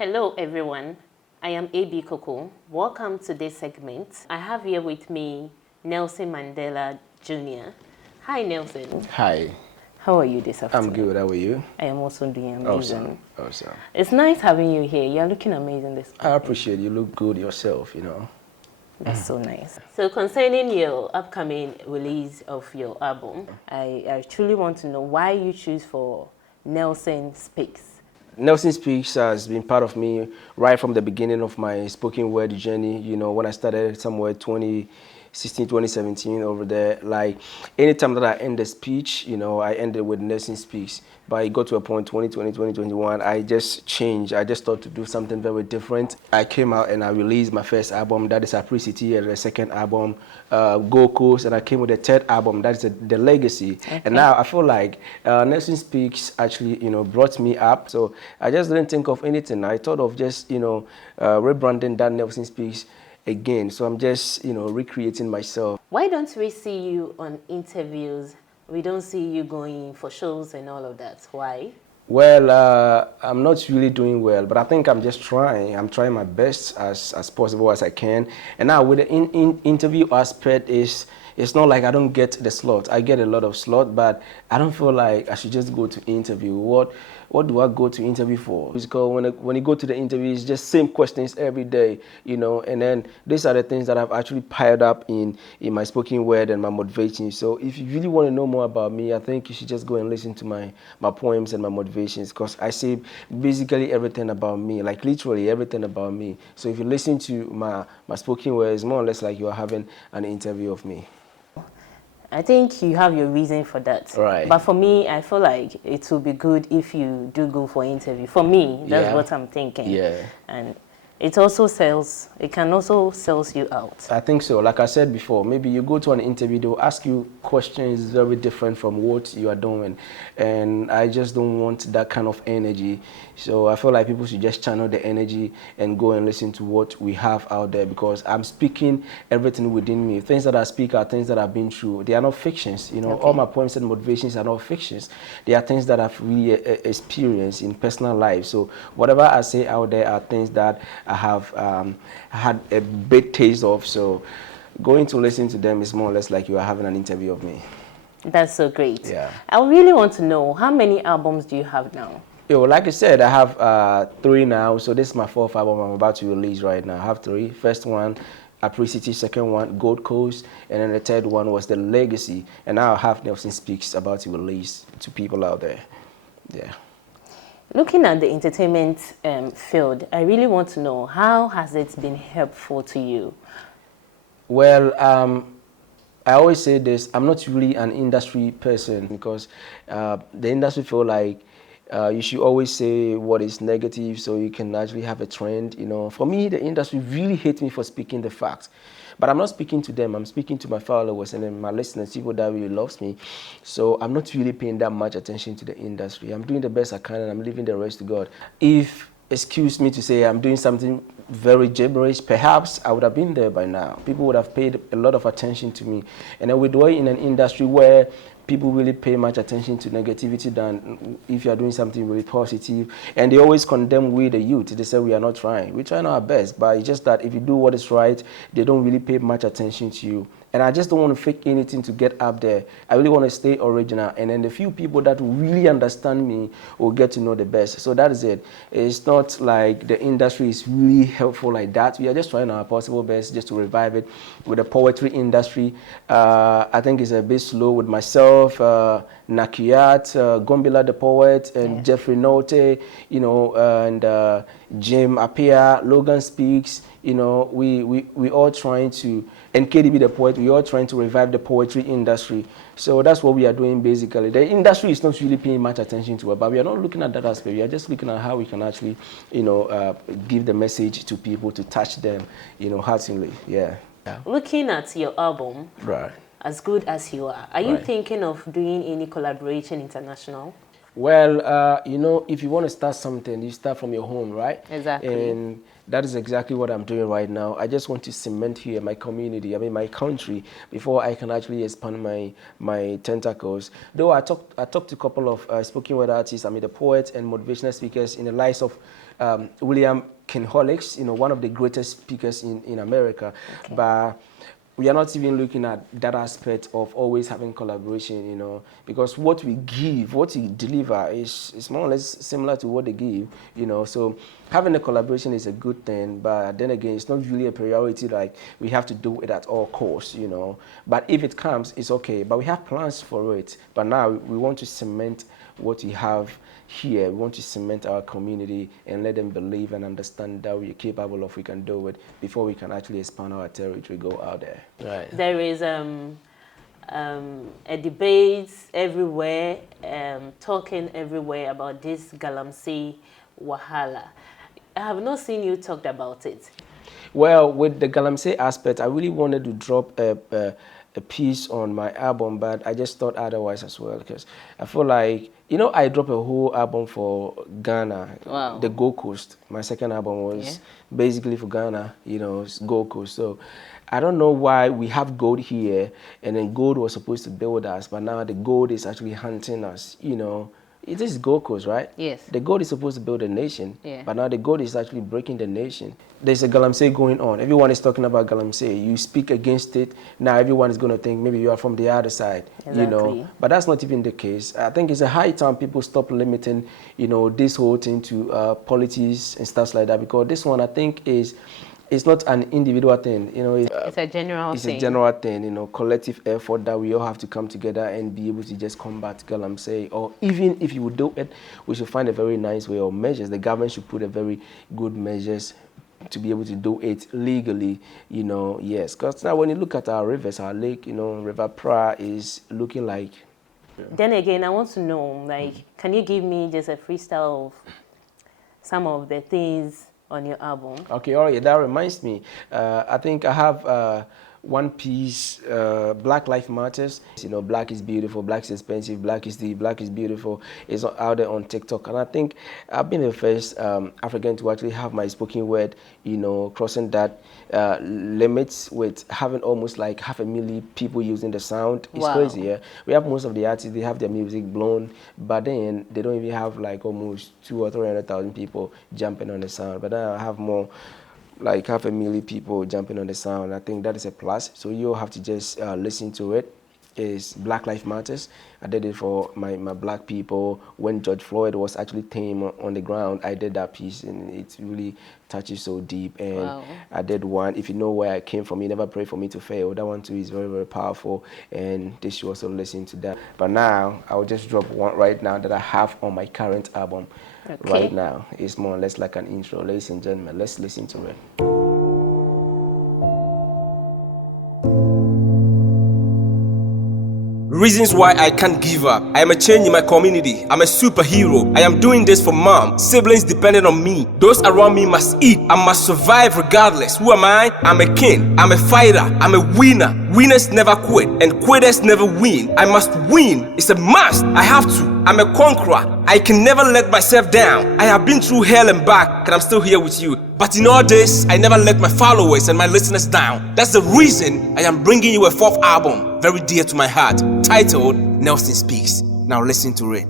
Hello everyone, I am AB Coco. Welcome to this segment. I have here with me Nelson Mandela Jr. Hi Nelson. Hi. How are you this afternoon? I'm good. How are you? I am also doing amazing. Awesome. It's nice having you here. You're looking amazing this I appreciate you. Look good yourself, you know. That's so nice. So concerning your upcoming release of your album, I truly want to know why you choose for Nelson Speaks. Nelson Speaks has been part of me right from the beginning of my spoken word journey. You know, when I started somewhere 2016, 2017 over there, like anytime that I end a speech, you know, I ended with Nelson Speaks. But it got to a point 2020, 2021, I just changed. I just thought to do something very different. I came out and I released my first album, that is Apricity, and the second album, Gold Coast, and I came with the third album, that's the Legacy. Okay. And now I feel like Nelson Speaks actually, you know, brought me up. So I just didn't think of anything. I thought of just, you know, rebranding that Nelson Speaks again. So I'm just, you know, recreating myself. Why don't we see you on interviews? We don't see you going for shows and all of that. Why? Well, I'm not really doing well, but I think I'm just trying. I'm trying my best as possible as I can. And now with the interview aspect, it's not like I don't get the slot. I get a lot of slot, but I don't feel like I should just go to interview. What do I go to interview for? Because when you go to the interview, it's just same questions every day, you know. And then these are the things that I've actually piled up in my spoken word and my motivation. So if you really want to know more about me, I think you should just go and listen to my poems and my motivations, because I say basically everything about me, like literally everything about me. So if you listen to my spoken word, it's more or less like you are having an interview of me. I think you have your reason for that. Right. But for me, I feel like it will be good if you do go for interview. For me, that's what I'm thinking. Yeah. And it also sells, it can also sells you out. I think so. Like I said before, maybe you go to an interview, they'll ask you questions very different from what you are doing. And I just don't want that kind of energy. So I feel like people should just channel the energy and go and listen to what we have out there, because I'm speaking everything within me. Things that I speak are things that I've been through. They are not fictions. You know, all my poems and motivations are not fictions. They are things that I've really experienced in personal life. So whatever I say out there are things that I have had a big taste of, so going to listen to them is more or less like you are having an interview of me. That's so great. Yeah. I really want to know, how many albums do you have now? Yo, like I said, I have 3 now, so this is my 4th album I'm about to release right now. I have 3. First one, Apricity, second one, Gold Coast, and then the third one was the Legacy. And now I have Nelson Speaks about to release to people out there. Yeah. Looking at the entertainment field, I really want to know, how has it been helpful to you? Well, I always say this, I'm not really an industry person, because the industry feel like you should always say what is negative so you can actually have a trend, you know. For me, the industry really hates me for speaking the facts. But I'm not speaking to them, I'm speaking to my followers and then my listeners, people that really loves me. So I'm not really paying that much attention to the industry. I'm doing the best I can and I'm leaving the rest to God. If, excuse me to say, I'm doing something very gibberish, perhaps I would have been there by now. People would have paid a lot of attention to me. And then we're in an industry where people really pay much attention to negativity than if you are doing something really positive. And they always condemn we, the youth. They say we are not trying. We're trying our best, but it's just that if you do what is right, they don't really pay much attention to you. And I just don't want to fake anything to get up there. I really want to stay original. And then the few people that really understand me will get to know the best. So that is it. It's not like the industry is really helpful like that. We are just trying our possible best just to revive it. With the poetry industry, I think it's a bit slow with myself, Nakiat, Gombila the poet, and Jeffrey Note, you know, and Jim Appiah, Logan Speaks. You know, we all trying to, and KDB the poet, we all trying to revive the poetry industry. So that's what we are doing basically. The industry is not really paying much attention to it, but we are not looking at that aspect. We are just looking at how we can actually, you know, give the message to people, to touch them, you know, heartily. Yeah. Looking at your album, Right. as good as you are you thinking of doing any collaboration international? Well, you know, if you want to start something, you start from your home, right? Exactly. And that is exactly what I'm doing right now. I just want to cement here my community, my country, before I can actually expand my tentacles. Though I talked to a couple of spoken word artists, the poets and motivational speakers in the likes of William Kenholics, one of the greatest speakers in America. Okay. But we are not even looking at that aspect of always having collaboration, because what we give, what we deliver is more or less similar to what they give, So having a collaboration is a good thing, but then again, it's not really a priority, like we have to do it at all costs, But if it comes, it's okay. But we have plans for it. But now we want to cement what we have here. We want to cement our community and let them believe and understand that we are capable of, we can do it before we can actually expand our territory, go out there. Right. There is a debate everywhere, talking everywhere about this Galamsey Wahala. I have not seen you talked about it. Well, with the Galamsey aspect, I really wanted to drop a piece on my album, but I just thought otherwise as well, because I feel like, I dropped a whole album for Ghana, wow. The Gold Coast. My second album was basically for Ghana, it's Gold Coast. So I don't know why we have gold here, and then gold was supposed to build us, but now the gold is actually hunting us, It is Gold Coast, right? Yes. The gold is supposed to build a nation, but now the gold is actually breaking the nation. There's a Galamsey going on. Everyone is talking about Galamsey. You speak against it, now everyone is going to think maybe you are from the other side, exactly. But that's not even the case. I think it's a high time people stop limiting, this whole thing to politics and stuff like that, because this one, I think, it's not an individual thing, it's a general thing. It's a general thing, collective effort that we all have to come together and be able to just combat Galamsey. Or even if you would do it, we should find a very nice way of measures. The government should put a very good measures to be able to do it legally, yes. Because now when you look at our rivers, our lake, River Pra is looking like... Then again, I want to know, can you give me just a freestyle of some of the things on your album? Okay, all right, that reminds me. I think I have one piece, Black Lives Matters. Black is beautiful, black is expensive, black is deep, black is beautiful. It's out there on TikTok. And I think I've been the first African to actually have my spoken word, crossing that limits with having almost like 500,000 people using the sound. It's crazy, yeah. We have most of the artists, they have their music blown, but then they don't even have like almost 200,000 or 300,000 people jumping on the sound. But now I have more, like 500,000 people jumping on the sound. I think that is a plus. So you have to just listen to it. It's Black Lives Matters. I did it for my black people. When George Floyd was actually tame on the ground, I did that piece, and it really touches so deep. And I did one, if you know where I came from, you never pray for me to fail. That one too is very, very powerful, and they should also listen to that. But now, I'll just drop one right now that I have on my current album. Okay. Right now. It's more or less like an intro. Ladies and gentlemen, let's listen to it. Reasons why I can't give up. I am a change in my community. I'm a superhero. I am doing this for mom. Siblings dependent on me. Those around me must eat. I must survive regardless. Who am I? I'm a king. I'm a fighter. I'm a winner. Winners never quit and quitters never win. I must win. It's a must. I have to. I'm a conqueror. I can never let myself down. I have been through hell and back, and I'm still here with you. But in all this, I never let my followers and my listeners down. That's the reason I am bringing you a fourth album, very dear to my heart, titled Nelson Speaks. Now listen to it.